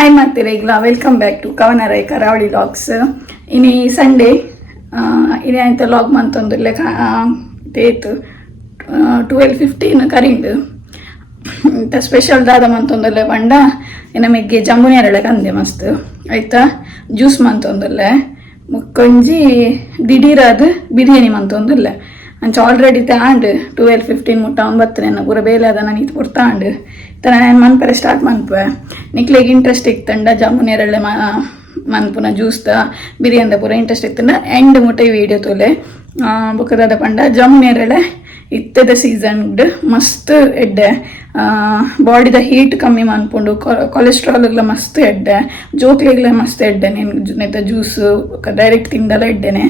Hi ಮಾಡ್ತೀರಾ ಈಗಲ welcome back to ಕವನರೈ ಕರಾವಳಿ logs. ಇನ್ನು ಸಂಡೇ ಇದೇ ಅಂತ ಲಾಗ್ ಮಂತೊಂದುಲ್ಲೆ ತೇತು 12:15 ಕರಿಂಡು ಇಂಥ ಸ್ಪೆಷಲ್ ದಾದ ಮಂತೊಂದುಲ್ಲೆ ಪಂಡ ನಮಗೆ ಜಂಬುನೇರಳೆ ಕಂದೆ ಮಸ್ತ್ ಆಯ್ತಾ. ಜ್ಯೂಸ್ ಮಂತೊಂದುಲ್ಲೆ ಮುಕ್ಕೊಂಜಿ ದಿಢೀರಾದ ಬಿರಿಯಾನಿ ಮಂತೊಂದುಲ್ಲೆ ಅಂಚ ಆಲ್ರೆಡಿ ತಾಂಡ್ 12:15 ಮುಟ್ಟ 9 ನನ್ನ ಪೂರ ಬೇಲೆ ಅದ ನಾನು ಇದು ಪೂರ ತಾಂಡ್ ತರ ನಾನು ಮನ್ಪರೆ ಸ್ಟಾರ್ಟ್ ಮನ್ಪೆ ನಿಕ್ಲೆಗೆ ಇಂಟ್ರೆಸ್ಟ್ ಇತ್ತಂಡ ಜಾಮೂನೇರಳೆ ಮನ್ಪುನ ಜ್ಯೂಸ್ದ ಬಿರಿಯಾನಿದ ಪೂರ ಇಂಟ್ರೆಸ್ಟ್ ಇತ್ತಂಡ ಎಂಡ್ ಮುಟ್ಟ ಈ ವಿಡಿಯೋ ತೋಲೆ ಬುಕ್ಕದಾದ ಪಂಡ ಜಾಮೂನೇರಳೆ ಇತ್ತದ ಸೀಸನ್ಡ್ ಮಸ್ತ್ ಎಡ್ಡೆ ಬಾಡಿದ ಹೀಟ್ ಕಮ್ಮಿ ಮನ್ಪುಂಡು ಕೊಲೆಸ್ಟ್ರಾಲ್ಗಳ ಮಸ್ತ್ ಎಡ್ಡೆ ಜೋಕ್ಲೆಗ್ಲ ಮಸ್ತ್ ಎಡ್ಡೆ ನೈತ ಜ್ಯೂಸ್ ಡೈರೆಕ್ಟ್ ತಿಂದಲ್ಲ ಎಡ್ಡೆನೆ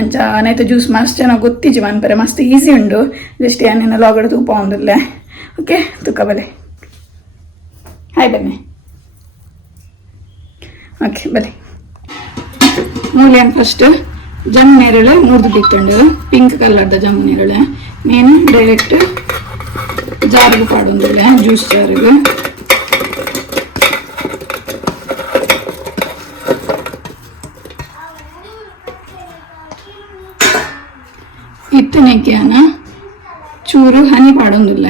ಅಂಚ ನೈತ ಜ್ಯೂಸ್ ಮಸ್ತ್ ಚೆನ್ನಾಗಿ ಗೊತ್ತಿಜಿ ಮನ್ಪರೆ ಮಸ್ತ್ ಈಸಿ ಉಂಡು ಜಸ್ಟ್ ಏನೇನು ಲಾಗಡ ತೂಪ ಒಂದಿಲ್ಲ. ಓಕೆ ತುಕ್ಕ ಬಲೆ ಹಾಯ್ ಬನ್ನಿ. ಓಕೆ ಬಲೆ ಮೂಲೆಯನ್ನು ಫಸ್ಟ್ ಜಾಮೂನೇರಳೆ ಮುರಿದು ಬಿತ್ತುಂಡು ಪಿಂಕ್ ಕಲರ್ದ ಜಾಮೂನೇರಳೆ నేను డైరెక్ట్ జారుగు పాడుందిలే జ్యూస్ జారుగు ಇತ್ತನೆಕ್ಯಾನ ಚೂರು ಹನಿ ಪಾಡೊಂದಿಲ್ಲ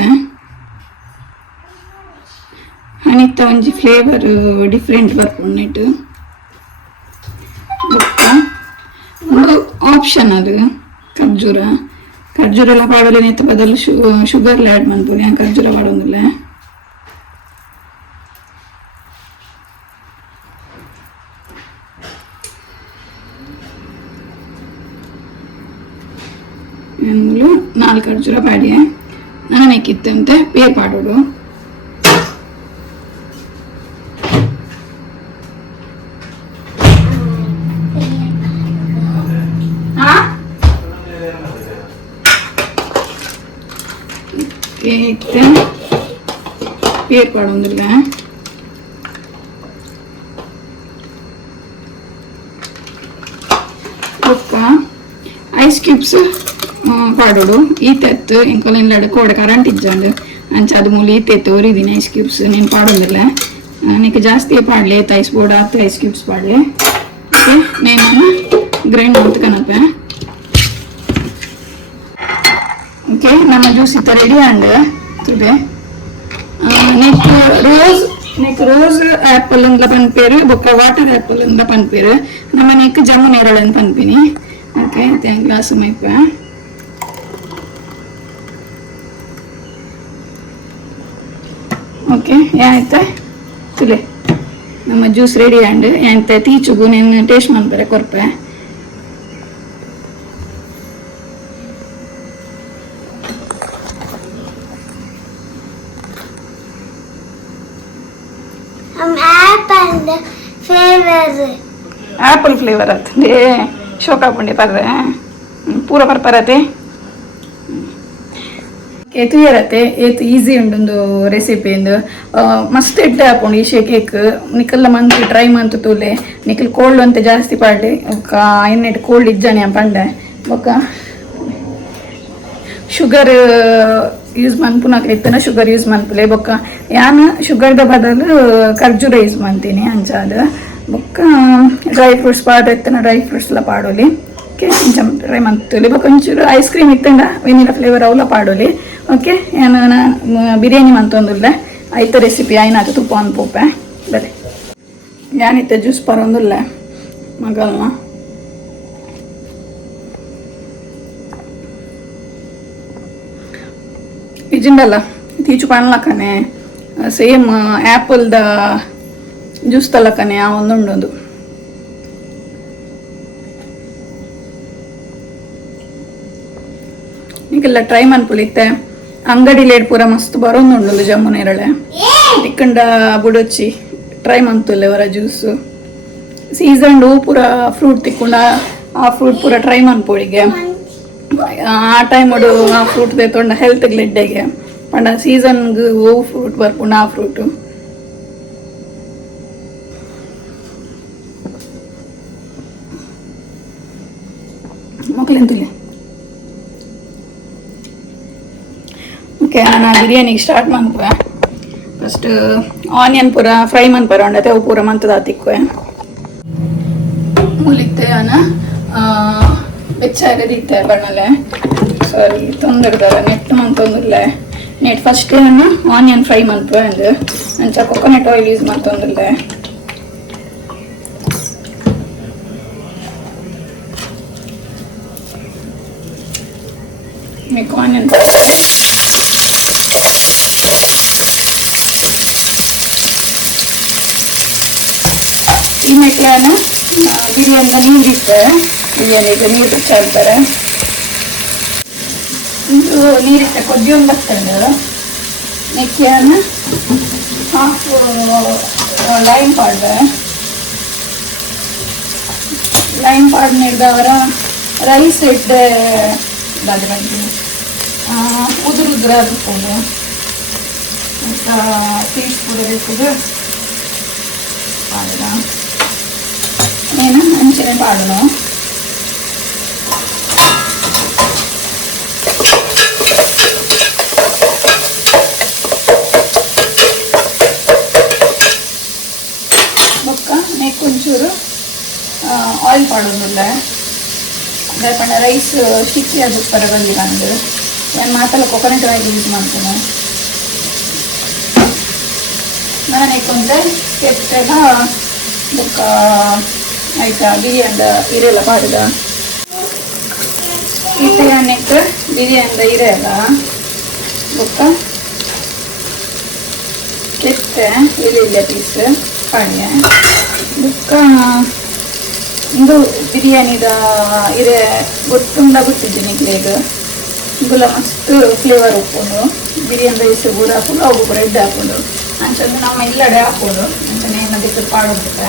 ಹನಿತ್ತ ಒಂಜಿ ಫ್ಲೇವರ್ ಡಿಫ್ರೆಂಟ್ ಬರ್ಪುಂಡಿಟ್ಟು ಒಂದು ಆಪ್ಷನ್ ಅದು ಖರ್ಜೂರ ಎಲ್ಲ ಪಾಡೋಲ್ಲ ನೆತ್ತ ಬದಲು ಶುಗರ್ಲ ಆ್ಯಡ್ ಮಾಡ್ಬೋದು ಖರ್ಜೂರ ಪಾಡೋದಿಲ್ಲ. ಎಂದಲು 4 ಖರ್ಜೂರ ಪಾಡಿ ನನಕ್ಕಿತ್ತಂತೆ ಪೇರ್ ಪಾಡೋದು பேர் பாடுவதில்ல. ಐಸ್ ಕ್ಯೂಬ್ಸ್ ಪಾಡೋಡು ಈತೆತ್ತು ಇಂಕೊಲ್ಲ ಇಲ್ಲಡೆ ಕೋಡೆ ಕರೆಂಟ್ ಇಜ್ಜಂಡು ಅಂಚ ಅದು ಮೂಲ ಈತೆತ್ತು ಒರಿದೀನಿ ಐಸ್ ಕ್ಯೂಬ್ಸ್ ನೀನು ಪಾಡೋದಿಲ್ಲ ನೀನು ಜಾಸ್ತಿ ಪಾಡಲಿ ಐಸ್ ಬೋರ್ಡ್ ಆತ ಐಸ್ ಕ್ಯೂಬ್ಸ್ ಪಾಡಲಿ. ಓಕೆ నేను ಗ್ರೈಂಡ್ ಮಾಡ್ಕನಪ್ಪೆ. ಓಕೆ ನಮ್ಮ ಜ್ಯೂಸ್ ಇತ್ತ ರೆಡಿ ಅಂಡ್ ತುದೆ నీకు రోజ్ యాపిల్ అంతా పనిపేరు బొక్క వాటర్ యాపిల్ అంతా పనిపేరు ನಮ್ಮ నీకు జామూనేరಳೆ ಅಂತ పనిపిని. ఓకే గ్లాస్ అయిపోయా. ಓಕೆ ಆಯ್ತಾ ತುಲೆ ನಮ್ಮ ಜ್ಯೂಸ್ ರೆಡಿ ಅಂಡ್ ಎಂತ ತೀಚುಗು ನೀನು ಟೇಸ್ಟ್ ಮಾಡ್ತಾರೆ ಕೊರ್ಪೆ. ಆಪಲ್ ಫ್ಲೇವರ್ ಆಗ್ತದೆ ಶೋಕಾ ಪುಂಡಿ ಪರ್ರೆ ಪೂರ ಪರ್ಪರತೆ ಏತು ಇರತ್ತೆ ಏತು ಈಸಿ ಉಂಡೊಂದು ರೆಸಿಪಿ ಇಂದು ಮಸ್ತ್ ಇಟ್ಟ ಹಾಕೊಂಡು ಈ ಕೇಕ್ ನಿಕಲ್ಲ ಮಂತ್ ಟ್ರೈ ಮಂತ್ ತೂಲೆ ನಿಕಲ್ ಕೋಲ್ಡ್ ಅಂತ ಜಾಸ್ತಿ ಪಾಡ್ಲಿ ಇನ್ನೆಟ್ ಕೋಲ್ಡ್ ಇಜ್ಜಾನೆ ಪಂಡೆ ಬೊಕ್ಕ ಶುಗರ್ ಯೂಸ್ ಮನ್ಪುನಾಕ ಇತ್ತನ ಶುಗರ್ ಯೂಸ್ ಮನ್ಪುಲೆ ಬೊಕ್ಕ ಯಾನು ಶುಗರ್ದ ಬದಲು ಖರ್ಜೂರ ಯೂಸ್ ಮಾಡ್ತೀನಿ ಅಂಚಾದ ಬೊಕ್ಕ ಡ್ರೈ ಫ್ರೂಟ್ಸ್ ಪಾಡ ಇತ್ತನ ಡ್ರೈ ಫ್ರೂಟ್ಸ್ ಎಲ್ಲ ಪಾಡೋಲಿ. ಓಕೆ కొంచెం ಡ್ರೈ ಮಂತೋಲಿ ಬೊಕ್ಕ ಒಂಚೂರು ಐಸ್ ಕ್ರೀಮ್ ಇತ್ತಂಡ ವೆನಿಲಾ ಫ್ಲೇವರ್ ಅವಲ್ಲ ಪಾಡೋಲಿ. ಓಕೆ ನಾನು ಬಿರಿಯಾನಿ ಮಂತೊಂದುಲ್ಲ ಐತ ರೆಸಿಪಿ ಆಯ್ನಾಕ ತುಪ್ಪ ಒಂದು ಪೋಪೆ ಬಲೆ ಯಾನಿತ್ತ ಜ್ಯೂಸ್ ಪರೊಂದುಲ್ಲ ಮಗಲ್ನ ಇಜಿಂಡಲ್ಲ ತೀಚು ಪಣ್ಲಕ್ಕನೆ ಸೇಮ್ ಆ್ಯಪಲ್ದ ಜ್ಯೂಸ್ ತಲಕ್ಕನೆ ಆ ಒಂದುಂಡೊಂದು ಈಗೆಲ್ಲ ಟ್ರೈ ಮನ್ಪುಲಿತ್ತೆ ಅಂಗಡಿಲೇಡ್ ಪೂರ ಮಸ್ತ್ ಬರೋಂದುಂಡು ಜಾಮೂನೇರಳೆ ತಿಕ್ಕಂಡ ಬುಡೊಚ್ಚಿ ಟ್ರೈ ಮಂತುಲ್ಲೆ ಅವರ ಜ್ಯೂಸು ಸೀಸನ್ಡು ಪೂರ ಫ್ರೂಟ್ ತಿಕ್ಕೊಂಡ ಆ ಫ್ರೂಟ್ ಪೂರ ಟ್ರೈ ಮನ್ಪೋಳಿಗೆ ಆ ಟೈಮಡು ಆ ಫ್ರೂಟ್ ತೆತ್ತೊಂಡ ಹೆಲ್ತ್ ಗ್ಲೆಡ್ಡೆಗೆ ಪಂಡ ಸೀಸನ್ಗೆ ಹೂವು ಫ್ರೂಟ್ ಬರ್ಪುಂಡ ಆ ಫ್ರೂಟು ಮಕ್ಕಳೆಂತುಲೆ. ಓಕೆ ನಾನು ಬಿರಿಯಾನಿಗೆ ಸ್ಟಾರ್ಟ್ ಮಾಡ್ಪೆ ಫಸ್ಟ್ ಆನಿಯನ್ ಪೂರ ಫ್ರೈ ಮನ್ಪರ ಉಂಡತೆ ಅವು ಪೂರ ಮಂತದ ತಿಕ್ವೆ ಮೂಲಿಕ್ತೆಯನ ಬೆಚ್ಚಾರೆ ದೀತೆ ಬಣ್ಣಲೆ ಸಾರಿ ತೊಂದರ್ದಾರ ನೆಟ್ ಮಂತೊಂದಿಲ್ಲ ನೆಟ್ ಫಸ್ಟ್ ಆನಿಯನ್ ಫ್ರೈ ಮನ್ಪು ಅಂದು ಅಂಚ ಕೊಕೊನಟ್ ಆಯಿಲ್ ಯೂಸ್ ಮಂತೊಂದಿಲ್ಲ మీకు ఆనియన్ ಈ ಮೆಟ್ಲನ ಬಿರಿಯಾನಿದ ನೀರಿತ್ತೆ ಬಿರಿಯಾನಿಗೆ ನೀರು ಬಿಚ್ಚಾಡ್ತಾರೆ ಇದು ನೀರಿತ್ತೆ ಕೊದ್ದಿಯೊಂದು ಬರ್ತದೆ ನೆಕ್ಕಿಯನ್ನ ಹಾಫ್ ಲೈಮ್ ಪಾಡ್ ನೀಡಿದವರ ರೈಸ್ ಇಟ್ಟು ಅದ್ರಲ್ಲಿ ಉದುರುದ್ರ ಅದಕ್ಕೋದು ಅಂತ ಪೀಸ್ ಪೂರ ಬೇಕದು ಪಾಡೋಣ ಏನು ಅಂಚನೆ ಪಾಡೋಣ ಬೊಕ್ಕ ನೆಕ್ಕೊಂಚೂರು ಆಯಿಲ್ ಪಾಡೋದಿಲ್ಲ ಯಾಕಂದ್ರೆ ರೈಸ್ ಸಿಕ್ಕಿ ಅದು ಪರ ಬಂದಿಲ್ಲ ಅಂದ್ರೆ ನಾನು ಮಾತಲ್ಲ ಕೊಕೊನಟ್ ಆಯಿಲ್ ಯೂಸ್ ಮಾಡ್ತೇನೆ ನಾನು ಕೊಂದ್ರೆ ಕೆಟ್ಟೆಲ್ಲ ಬೊಕ್ಕ ಆಯ್ತಾ ಬಿರಿಯಾನಿದ ಇರೆಲ್ಲ ಪಾಡಿದ ಇತ್ತೆ ನೆಕ್ ಬಿರಿಯಾನಿದ ಇರೆಲ್ಲ ಬೊಕ್ಕ ಕೆಟ್ಟೆ ಇಲ್ಲಿಲ್ಲ ಪೀಸ್ ಪಾಡ್ಯ ಬೊಕ್ಕ ಇದು ಬಿರಿಯಾನಿದ ಇರೆ ಗೊತ್ತುಂಡ ಬಿಟ್ಟಿದ್ದೀನಿ ಈಗ ಗುಲ ಮಸ್ತ್ ಫ್ಲೇವರ್ ಉಪ್ಪುಂಡು ಬಿರಿಯಾನಿ ರೈಸ್ ಕೂಡ ಹಾಕೊಂಡು ಅವು ಬ್ರೆಡ್ ಹಾಕೊಂಡು ಅಂಚಂದು ನಮ್ಮ ಇಲ್ಲಡೆ ಹಾಕೊಂಡು ಅಂಚನೆ ಏನದಕ್ಕೆ ಪಾಡೋಗುತ್ತೆ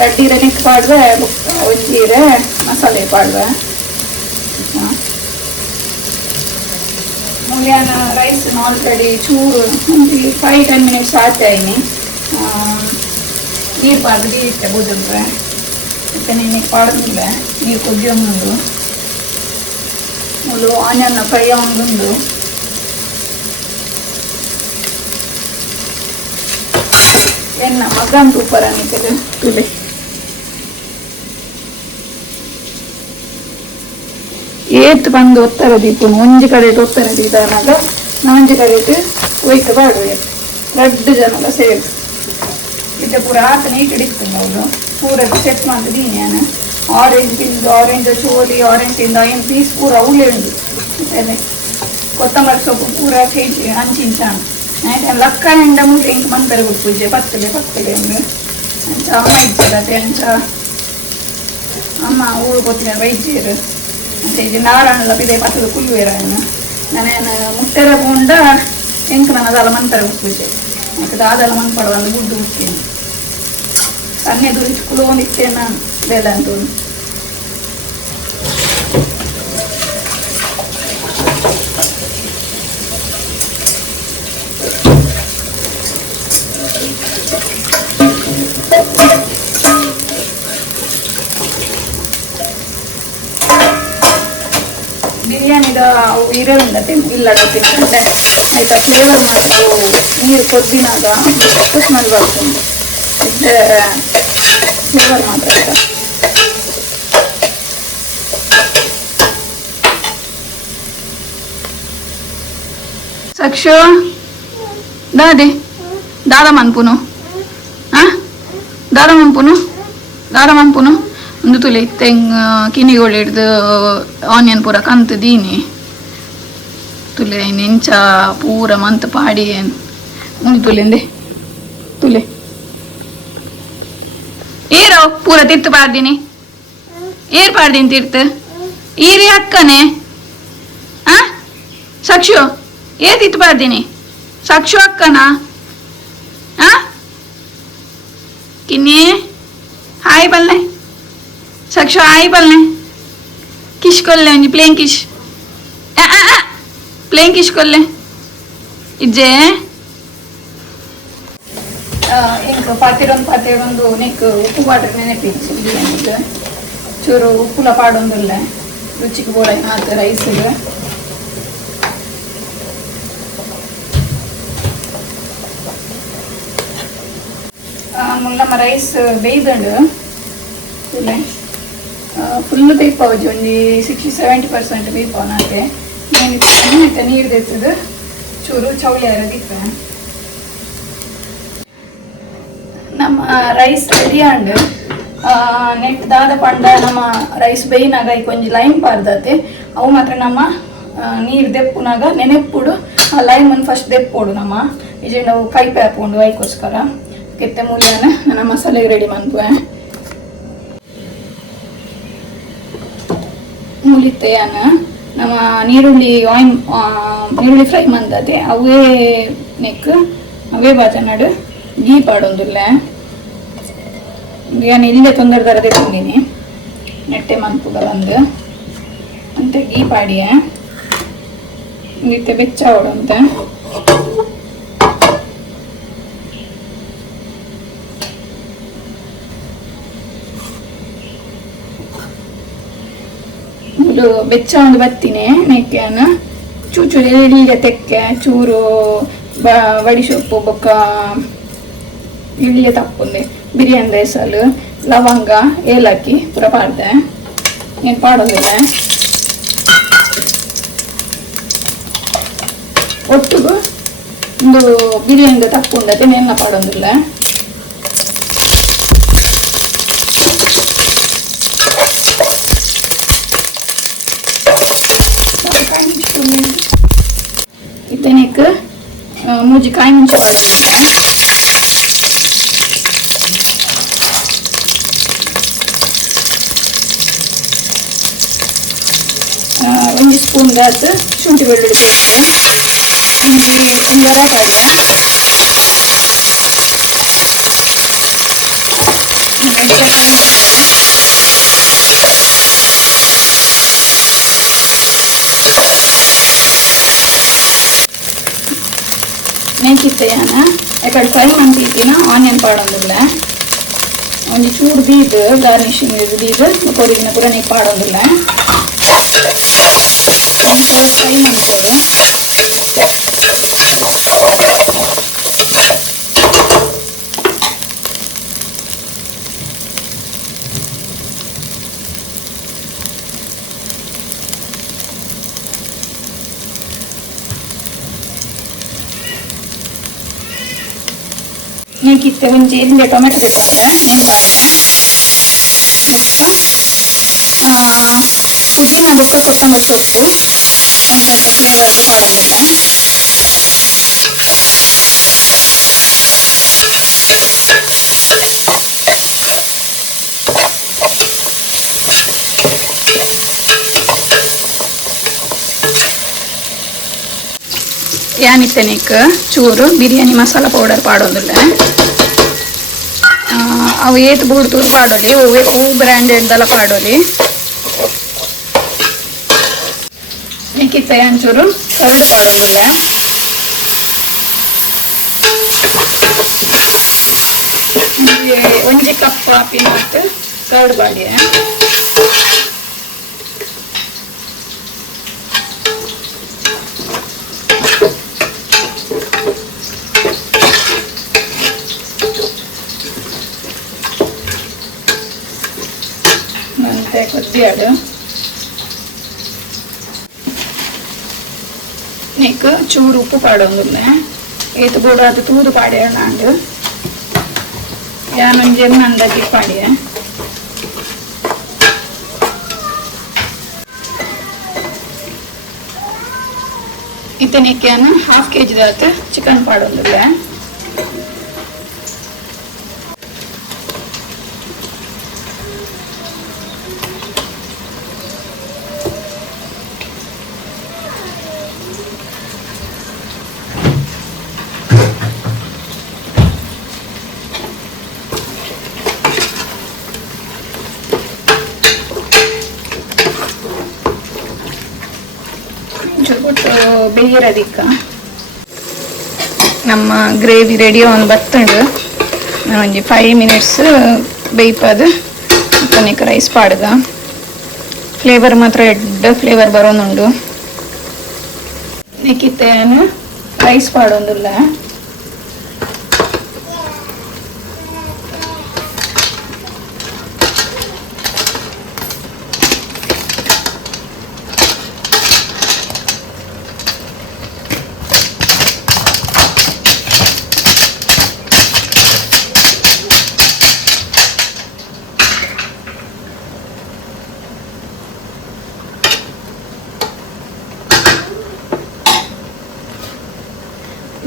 ರಡ್ಡಿರೆ ನೆಕ್ ಪಾಡ್ರೆ ಒಂಜೀರೆ ಮಸಾಲೆ ಪಾಡ್ವೆ ಮೂಲ್ಯಾನ ರೈಸ್ ಆಲ್ರೆಡಿ ಚೂರು ಒಂದು 5-10 ಮಿನಿಟ್ಸ್ ಆಯ್ತಾಯಿನಿ ನೀರು ಪಾಡ್ದು ಇಟ್ಟೆ ಬುದ್ಧಿದ್ರೆ ಮತ್ತೆ ನೀನು ಪಾಡ್ದಿಲ್ಲ ನೀರು ಕೊದ್ದಿಯೊಂದು ಮೂಲು ಆನಿಯನ್ ಫ್ರೈ ಆಗೊಂಡು ಎನ್ನ ಮಗನ್ ಸೂಪರ್ ಅನ್ನಿಸ್ತದೆ ತುಳಿ ಏತ್ ಬಂದು ಒತ್ತರ ದೀಪನು ಒಂಜಿ ಕಡೆ ಒತ್ತರ ದೀದಾನಾಗ ನಾಂಜಿ ಕಡೆ ಒಯ್ತು ಬಾಡುವೆ 2 ಜನಗ ಸೇರಿ ಇತ್ತೆ ಪೂರ ಆತನ ಇಟ್ಟಿಡ್ತೀನಿ ಅವಳು ಪೂರ ಸೆಟ್ ಮಾಡ್ತೀನಿ ನಾನು ಆರೆಂಜ್ ತಿಂದು ಆರೆಂಜ್ ಚೋಲಿ ಆರೆಂಜ್ ತಿಂದ ಏನು ಪೀಸ್ ಪೂರ ಅವಳೇ ಉಂಟು ಅದೇ ಕೊತ್ತಂಬರಿ ಸೊಪ್ಪು ಪೂರ ಕೇಜಿ ಅಂಚಿಂಚ ಆಯ್ತು ಲಕ್ಕ ಹೆಂಡ ಮುಂದೆ ಇಂಕ ಮಂತರ ಗೊತ್ತಿದ್ದೆ ಪತ್ತಲೆ ಅಂದು ಅಂಚ ಅಮ್ಮ ಇದ್ದಲ್ಲದೆ ಅಂಚ ಅಮ್ಮ ಊರು ಗೊತ್ತಿನ ವೈದ್ಯರು ಅಂತ ಇದು ನಾರಾಯಣಲ್ಲ ಬಿದೆ ಪತ್ತದ ಕುಲ್ವೇರನ್ನು ನಾನೇನು ಮುಟ್ಟೆರ ಬೋಂಡ ಎಂಕ ನಾನು ಅದೆಲ್ಲ ಮಂತರ ಉಪ್ಪಿದ್ದೆ ಮತ್ತು ಅದೆಲ್ಲ ಮನ್ಪಡುವ ಒಂದು ಗುಡ್ಡು ಉಪ್ಪೇನು ಸನ್ನೆ ದುರಿತು ಕುಲೋಂದಿತ್ತೇನೆ ನಾನು ಬೆಲ್ಲ ಅಂತ ಬಿರಿಯಾನಿದ ಅವು ಇರೇ ಉಂಡತೆ ಇಲ್ಲಡ ತಿಂತಂತೆ ಆಯ್ತಾ ಫ್ಲೇವರ್ ಮಾತ್ರ ನೀರು ಕೊದ್ದಿನಾಗ ಸ್ಮೆಲ್ ಬರ್ತುಂಟು ಫ್ಲೇವರ್ ಮಾತ್ರ ಆಯ್ತಾ ಸಕ್ಷು ದಾದ ಮನ್ಪುನು ದಾದ ಮನ್ಪುನು ಒಂದು ತುಲೆ ತೆಂಗ್ ಕಿನಿಗೋಳು ಹಿಡ್ದು ಆನಿಯನ್ ಪೂರ ಕಂತು ದೀನಿ ತುಲೆ ನೆಂಚ ಪೂರ ಮಂತ್ ಪಾಡಿ ಒಂದು ತುಲೆಂದೆ ತುಲೆ ಏರೋ ಪೂರ ತಿರ್ತು ಪಾಡ್ದೀನಿ ಏರ್ ಪಾಡ್ದೀನಿ ತಿರ್ತು ಈರಿ ಅಕ್ಕನೆ ಸಕ್ಷು ಏ ತಿತ್ತು ಪಾಡ್ದೀನಿ ಸಕ್ಷು ಅಕ್ಕನಾ ಕಿನ್ನಿ ಹಾಯ್ ಬಲ್ಲೆ ಸಕ್ಷು ಹಾಯ್ ಬಲ್ಲೆ ಕಿಶ್ ಕೊಲ್ಲೆ ಒಂಜಿ ಪ್ಲೇನ್ ಕಿಶ್ ಪ್ಲೇನ್ ಕಿಶ್ ಕೊಲ್ಲೆ ಇಜ್ಜೆ ಇಂಕ ಪಾತಿರೊಂದು ನೆಕ್ ಉಪ್ಪು ಪಾಡ್ರೆ ನೆನಪಿಚ್ಚು ಬಿರಿಯಾನಿಗೆ ಚೂರು ಉಪ್ಪುಲ ಪಾಡೊಂದುಲ್ಲ ರುಚಿಗೆ ಬೋಡ ಮಾತು ರೈಸಿಗೆ ನಮ್ಮ ರೈಸ್ ಬೇಯ್ದಂಡು ಇಲ್ಲ ಫುಲ್ ಬೇಯ್ಪಾವಜಿ ಒಂದು 60-70% ಬೇಯ್ಪಾವ ನಾಕೆ ನಾನು ನೀರು ತೆತ್ತದು ಚೂರು ಚೌಳಿ ಅರದಿಕ್ಕ ನಮ್ಮ ರೈಸ್ ರೆಡಿ ಆಂಡ್ ನೆಟ್ ದಾದ ಪಂಡ ನಮ್ಮ ರೈಸ್ ಬೇಯಿನಾಗ ಈಗ ಒಂಜಿ ಲೈಮ್ ಪಾರ್ದತೆ ಅವು ಮಾತ್ರ ನಮ್ಮ ನೀರು ದೆಪ್ಪುನಾಗ ನೆನೆಪ್ಪುಡು ಆ ಲೈಮನ್ನು ಫಸ್ಟ್ ದೆಪ್ಪೋಡು ನಮ್ಮ ಈಜೆ ನಾವು ಕೈ ಪ್ಯಾಪುಂಡು ಅದಕ್ಕೋಸ್ಕರ ಕೆತ್ತೆ ಮೂಲ್ಯನ ನನ್ನ ಮಸಾಲೆಗೆ ರೆಡಿ ಮಾಡ್ಬೆ ಮೂಲಿತ್ತೆಯನ್ನ ನಮ್ಮ ನೀರುಳ್ಳಿ ಫ್ರೈ ಮಂದತೆ ಅವೇ ನೆಕ್ ಅವೇ ಬಾಜನಾಡು ಗೀ ಪಾಡೊಂದಿಲ್ಲ ನಾನು ಇಲ್ಲೇ ತೊಂದರೆ ತರದೆ ತಂದೀನಿ ನೆಟ್ಟೆ ಮನ್ಪುಗ ಬಂದು ಅಂತ ಗೀ ಪಾಡಿಯ ಇಂಗಿತ್ತೆ ಬೆಚ್ಚ ಹೊಡಂತೆ ಬೆಚ್ಚ ಒಂದು ಬತ್ತೀನಿ ನೆಕ್ಕೆನ ಚೂರು ಎಳ್ಳಿಗೆ ತೆಕ್ಕೆ ಚೂರು ಬಡಿ ಸೊಪ್ಪು ಬೊಕ್ಕ ಎಳ್ಳಿಗೆ ತಪ್ಪುಂದೆ ಬಿರಿಯಾನಿ ರೈಸಲು ಲವಂಗ ಏಲಕ್ಕಿ ಪೂರ ಪಾಡ್ದೆ ಏನು ಪಾಡೋದಿಲ್ಲ ಒಟ್ಟಿಗೂ ಒಂದು ಬಿರಿಯಾನಿದ ತಪ್ಪುಂದತೆ ನೆನ್ನ ಪಾಡೋದಿಲ್ಲ ಇತನಿಕ್ ಮೂಜಿ ಕಾಯಿ ಮುಂಚೆ ಪಾಡೋದಿಲ್ಲ ಒಂದು ಸ್ಪೂನ್ ದಾತ್ ಶುಂಠಿ ಬೆಳ್ಳುಳ್ಳಿ ಪೇಸ್ಟ್ ಒಂದು ವರ ಪಾಡಿಯ ನೆಂಚಿತ್ತೆಯನ ಯಾಕಡೆ ಫ್ರೈ ಮಾಡ್ತಿನ ಆನಿಯನ್ ಪಾಡೋದಿಲ್ಲ ಒಂದು ಚೂರು ದೀದು ಗಾರ್ನಿಶಿಂಗ್ ದೀದು ಕೊರಿಗಿನ ಪೂರ ನೀರು ಪಾಡೋದಿಲ್ಲ ಫ್ರೈ ಮಾಡ್ಬೋದು ನೀಕಿತ್ತೆ ಒಂಚೆ ಇಲ್ಲಿಂದ ಟೊಮೆಟೊ ತೆಕ್ಕೊಂಡೆ ನೇನು ಪಾಡ್ದೆ ಪುದೀನ ಬೊಕ್ಕ ಕೊತ್ತಂಬರಿ ಸೊಪ್ಪು ಒಂದು ಸ್ವಲ್ಪ ಫ್ಲೇವರ್ಗೆ ಪಾಡೋದಿಲ್ಲ ಯಾನಿತ್ತೆ ನೀಕ್ ಚೂರು ಬಿರಿಯಾನಿ ಮಸಾಲ ಪೌಡರ್ ಪಾಡೋದಿಲ್ಲ ಅವು ಏತ್ ಬೂಡ್ತೂರು ಪಾಡೋಲಿ ಹೂ ಬ್ರ್ಯಾಂಡೆಡ್ದೆಲ್ಲ ಪಾಡೋಲಿ ನೀಕಿತ್ತೆ ಒಂಚೂರು ಕರ್ಡ್ ಪಾಡೋದಿಲ್ಲ ಒಂಜಿ ಕಪ್ ಪೀನಟ್ ಕರ್ಡ್ ಬಾಡಿಯ ಮತ್ತೆ ಕೊದ್ದಿಯಾಡು ನೀಕ್ ಚೂರು ಉಪ್ಪು ಪಾಡೋದಿಲ್ಲ ಏತು ಬೋಡ ಅದು ತೂದು ಪಾಡ್ಯ ನಾಂಡು ಯಾನೊಂದು ಅಂದಾಜಿ ಪಾಡ್ಯ ಇತನಿಕ್ಯಾನ 1/2 kg ದಾತ ಚಿಕನ್ ಪಾಡೋದಿಲ್ಲ ಬೇಯಿರೋದಿಕ್ಕ ನಮ್ಮ ಗ್ರೇವಿ ರೆಡಿ ಒಂದು ಬತ್ತಂಡು ಒಂಜಿ 5 minutes ಬೇಯ್ಪದು ಕೊನೆಗೆ ರೈಸ್ ಪಾಡ್ದ ಫ್ಲೇವರ್ ಮಾತ್ರ ಎಡ್ಡ ಫ್ಲೇವರ್ ಬರೋನುಂಡು. ನೆಕ್ಕಿತ್ತೇನು ರೈಸ್ ಪಾಡೊಂದುಲ್ಲ.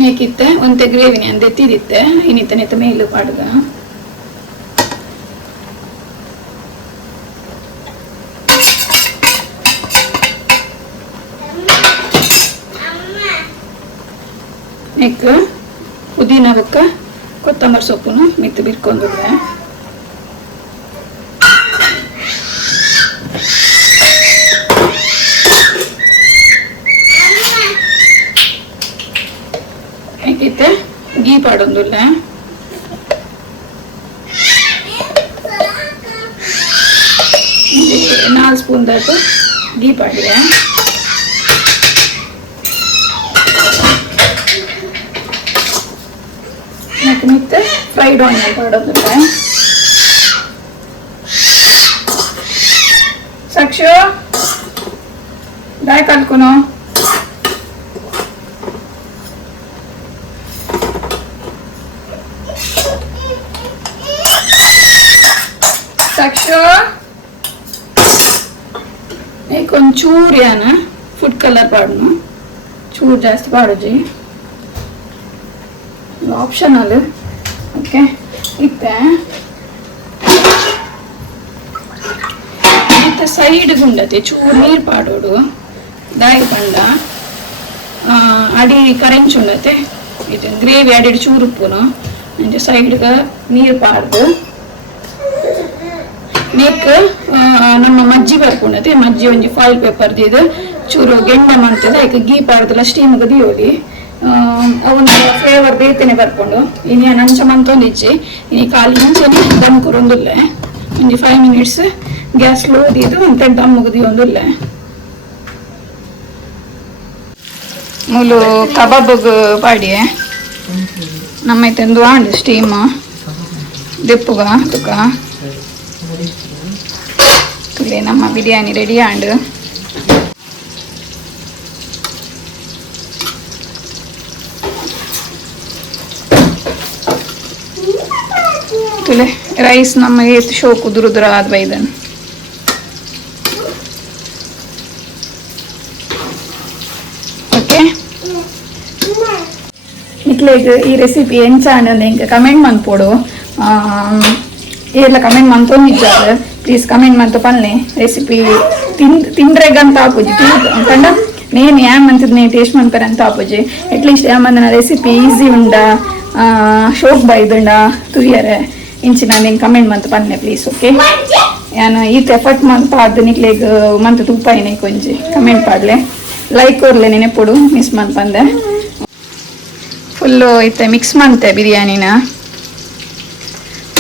ನೇಕಿತ್ತೆ ಒಂತೆ ಗ್ರೇವಿನಿ ಅಂದೆ ತಿರಿತ್ತೆ ಇನ್ನಿತ್ತ ಮೇಲು ಪಾಡ್ಗ ನೆಕ್ ಪುದೀನ ಬೊಕ್ಕ ಕೊತ್ತಂಬರಿ ಸೊಪ್ಪುನು ಮಿತ್ತು ಬಿರ್ಕೊಂಡ್ರೆ ಹೇಗಿತ್ತೆ ಗೀ ಪಾಡೊಂದುಲ್ಲ. ನಾಲ್ಕು ಸ್ಪೂನ್ ದಾಟು ಗೀ ಪಾಡಿದೆ. ಮತ್ತೆ ಫ್ರೈಡ್ ಆನಿಯನ್ ಪಾಡೊಂದುಲ್ಲ. ಸಾಕ್ಷು ದಾಯ್ ಕಲ್ಕೊನು ಸಾಕ್ಷು ಒಂಚೂರು ಯಾನ ಫುಡ್ ಕಲರ್ ಪಾಡ್ನು ಚೂರು ಜಾಸ್ತಿ ಪಾಡೋಜಿ ಆಪ್ಷನಲ್. ಓಕೆ ಇತ್ತೆ ಸೈಡ್ ಗುಂಡತೆ ಚೂರು ನೀರು ಪಾಡೋಡು ದಾಯಿ ಪಂಡ ಅಡಿ ಕರೆಂಚ್ ಉಂಡತೆ ಇದು ಗ್ರೇವಿ ಅಡಿ ಚೂರು ಉಪ್ಪುನು ಅಂಚೆ ಸೈಡ್ಗ ನೀರು ಪಾಡ್ದು ನೆಕ್ ನಮ್ಮ ಮಜ್ಜಿ ಬರ್ಕೊಂಡತೆ ಮಜ್ಜಿ ಒಂಜಿ ಫಾಯಿಲ್ ಪೇಪರ್ ಇದು ಚೂರು ಗೆಂಡ ಮಾಡ್ತದೆ ಅದಕ್ಕೆ ಗೀ ಪಾಡ್ದಲ್ಲ ಸ್ಟೀಮ್ಗೆ ದಿಯೋಲಿ ಅವನ ಫ್ಲೇವರ್ ಬೇತೇನೆ ಬರ್ಕೊಂಡು ಇನ್ನು ನಂಚ ಮಂತೊಂದಿಚ್ಚಿ ಇನ್ನು ಕಾಲು ಮುಂಚೆನೆ ದಮ್ ಕೊರೊಂದುಲ್ಲ ಒಂಜಿ 5 minutes ಗ್ಯಾಸ್ ಲೋ ದಿದ್ದು ಅಂತ ದಮ್ ಮುಗಿದಿಯೊಂದುಲ್ಲ. ಮೂಲು ಕಬಾಬ್ ಪಾಡಿ ನಮ್ಮೈತಂದು ಆಂಡು ಸ್ಟೀಮ್ ದೆಪ್ಪುಗ ತುಕ ತುಲೆ ನಮ್ಮ ಬಿರಿಯಾನಿ ರೆಡಿ ಆಂಡು. ತುಲೆ ರೈಸ್ ನಮ್ಮ ಏತ್ ಶೋ ಕುದುರುದ್ರ ಆದ್ ಬೈದನ್ ಓಕೆ. ಇಟ್ಲೇಗ್ ಈ ರೆಸಿಪಿ ಎಂಚಾಂಡ್ ಇಂಕ ಕಮೆಂಟ್ ಮನ್ಪೋಡು ಎಲ್ಲ ಕಮೆಂಟ್ ಮಂತೊಂದಿದ್ದಾರೆ ಪ್ಲೀಸ್ ಕಮೆಂಟ್ ಮಂತು ಪನ್ಲೆ ರೆಸಿಪಿ ತಿಂದ್ರೆಗಂತ ಆಪುಜಿ ಕಂಡ ನೇನು ಯಾನ್ ಮಂತಿದ್ ನೇ ಟೇಸ್ಟ್ ಮನ್ಪರೆ ಅಂತ ಆಪುಜಿ ಅಟ್ಲೀಸ್ಟ್ ಯಾಮಂದನ ರೆಸಿಪಿ ಈಸಿ ಉಂಡ ಶೋಕ್ ಬೈದುಂಡ ತುರಿಯರೆ ಇಂಚಿ ನಾನು ಹಿಂಗೆ ಕಮೆಂಟ್ ಮಂತು ಪನ್ನೆ ಪ್ಲೀಸ್. ಓಕೆ ಯಾನು ಈತ ಎಫರ್ಟ್ ಮಂತ್ ಅದು ನಿಕ್ಲೇಗ್ ಮಂತ್ ತೂಪಾಯಿನೇ ಕೊಂಚಿ ಕಮೆಂಟ್ ಪಾಡ್ಲೆ ಲೈಕ್ ಕೊರ್ಲೆ ನೆನೆಪೊಡು ಮಿಸ್ ಮಂತ್ ಬಂದೆ ಫುಲ್ಲು ಇತ್ತೆ ಮಿಕ್ಸ್ ಮಂತೆ ಬಿರಿಯಾನಿನ.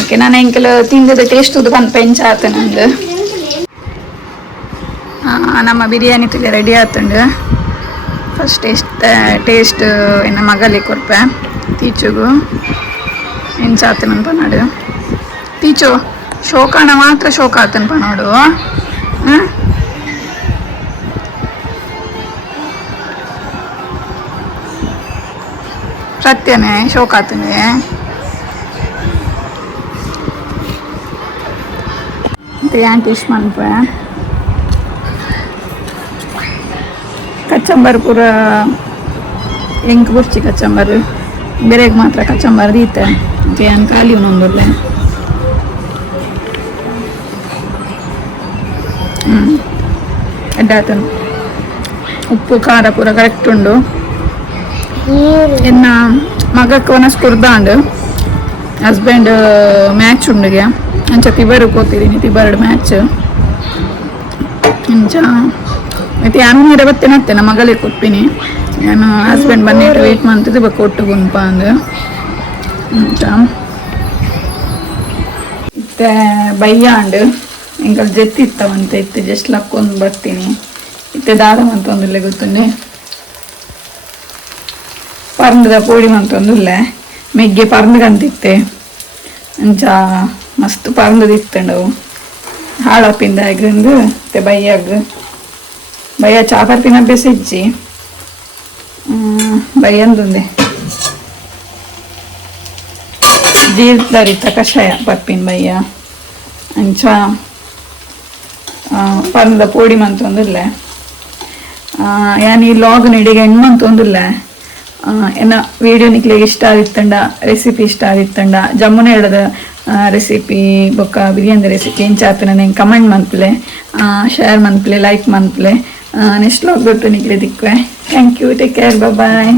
ಓಕೆ ನಾನು ಎಂಕಲ್ ತಿಂದದ ಟೇಸ್ಟ್ ಅದು ಬಂದು ಪೆಂಚ ಆತ ನಂದು. ನಮ್ಮ ಬಿರಿಯಾನಿ ತುಲೆ ರೆಡಿ ಆತಂಡು ಫಸ್ಟ್ ಟೇಸ್ಟ್ ಎನ್ನ ಮಗಲಿ ಕೊರ್ಪೆ ತೀಚುಗು ಎಂಚಾತನ ಪನಾಡು ತೀಚು ಶೋಕಾಣ ಮಾತ್ರ ಶೋಕ ಆತನ ಪನಾಡು ಸತ್ಯನೇ ಶೋಕ ಆತನೇ ಯಾನ್ ಟೇಸ್ಟ್ ಮನ್ಪ ಕಚ್ಚಂಬರ್ ಪೂರ ಎಂಕ್ ಬುರ್ಚಿ ಕಚ್ಚಂಬರ್ ಬೇರೆಗೆ ಮಾತ್ರ ಕಚ್ಚಂಬರ್ ದೀತೆ ಏನ್ ಖಾಲಿ ಒಂದೊಂದೊಳ್ಳೆ ಎಡ್ಡಾತನ ಉಪ್ಪು ಖಾರ ಪೂರ ಕರೆಕ್ಟ್ ಉಂಡು. ಎನ್ನ ಮಗಕ್ಕೆ ಒನಸ್ ಕುರ್ದಾಂಡು ಹಸ್ಬೆಂಡ್ ಮ್ಯಾಚ್ ಉಂಡಿಗೆ ಅಂಚ ತಿಬರು ಕೋತಿದ್ದೀನಿ ತಿಬರ್ಡ್ ಮ್ಯಾಚ್ ಇಂಚ ಮತ್ತೆ ಆಮೇಲೆ ಇರವತ್ತೇನತ್ತೆ ನಮ್ಮ ಮಗಳೇ ಕೊಟ್ಪಿನಿ ನಾನು ಹಸ್ಬೆಂಡ್ ಬಂದಿಟ್ಟು ವೆಯ್ಟ್ ಮಾಡ್ತಿದ್ದೆ ಬಕ್ಕ ಕೊಟ್ಟು ಗುಂಪ ಅಂದು ಇಂಚ ಮತ್ತೆ ಬಯ್ಯ ಅಂಡು ಇಂಕಲ್ ಜೆತ್ತಿತ್ತವಂತೆ ಇತ್ತೆ ಜಸ್ಟ್ ಲಕ್ಕೊಂದು ಬರ್ತೀನಿ ಇತ್ತೆ ದಾದ ಮಂತೊಂದುಲ್ಲೆ ಗೊತ್ತುಂಡೆ ಪರ್ಂದದ ಪೋಡಿ ಮಂತೊಂದುಲ್ಲೆ ಮೆಗ್ಗೆ ಪರ್ಂದ್ಗಂತಿತ್ತೆ ಅಂಚ ಮಸ್ತ್ ಪರ್ಂದದಿತ್ತಂಡವು ಹಾಳಪ್ಪಿಂದ ಆಗ್ರಂದು ಮತ್ತೆ ಬಯ್ಯ ಚಾಪರ್ಪಿನ ಅಭ್ಯಾಸ ಇಜ್ಜಿ ಬಯ್ಯಂದುಂದೆ ಜೀರ್ದರಿತ ಕಷಾಯ ಪರ್ಪಿನ ಬಯ್ಯ ಅಂಚ ಪರ್ಂದ ಪೋಡಿ ಮಂತೊಂದುಲ್ಲೆ ಯಾನ್ ಈ ಲಾಗ್ ನಿಡಿಗೆ ಹೆಣ್ಮಂತೊಂದುಲ್ಲ ಎನ್ನ ವಿಡಿಯೋ ನಿಕ್ಲಿಗೆ ಇಷ್ಟ ಆಗಿತ್ತಂಡ ರೆಸಿಪಿ ಇಷ್ಟ ಆಗಿತ್ತಂಡ ಜಮ್ಮುನ ಹೇಳದ ರೆಸಿಪಿ ಬೊಕ್ಕ ಬಿರಿಯಾನಿ ರೆಸಿಪಿ ಎಂಚಾತನ ನಂಗೆ ಕಮೆಂಟ್ ಮನ್ಪ್ಲೆ ಶೇರ್ ಮನ್ಪ್ಲೆ ಲೈಕ್ ಮನ್ಪ್ಲೆ ನೆಕ್ಸ್ಟ್ ಲಾಗ್ ಬಿಟ್ಟು ನಿಕ್ಲೆ ದಿಕ್ವೆ thank you take care bye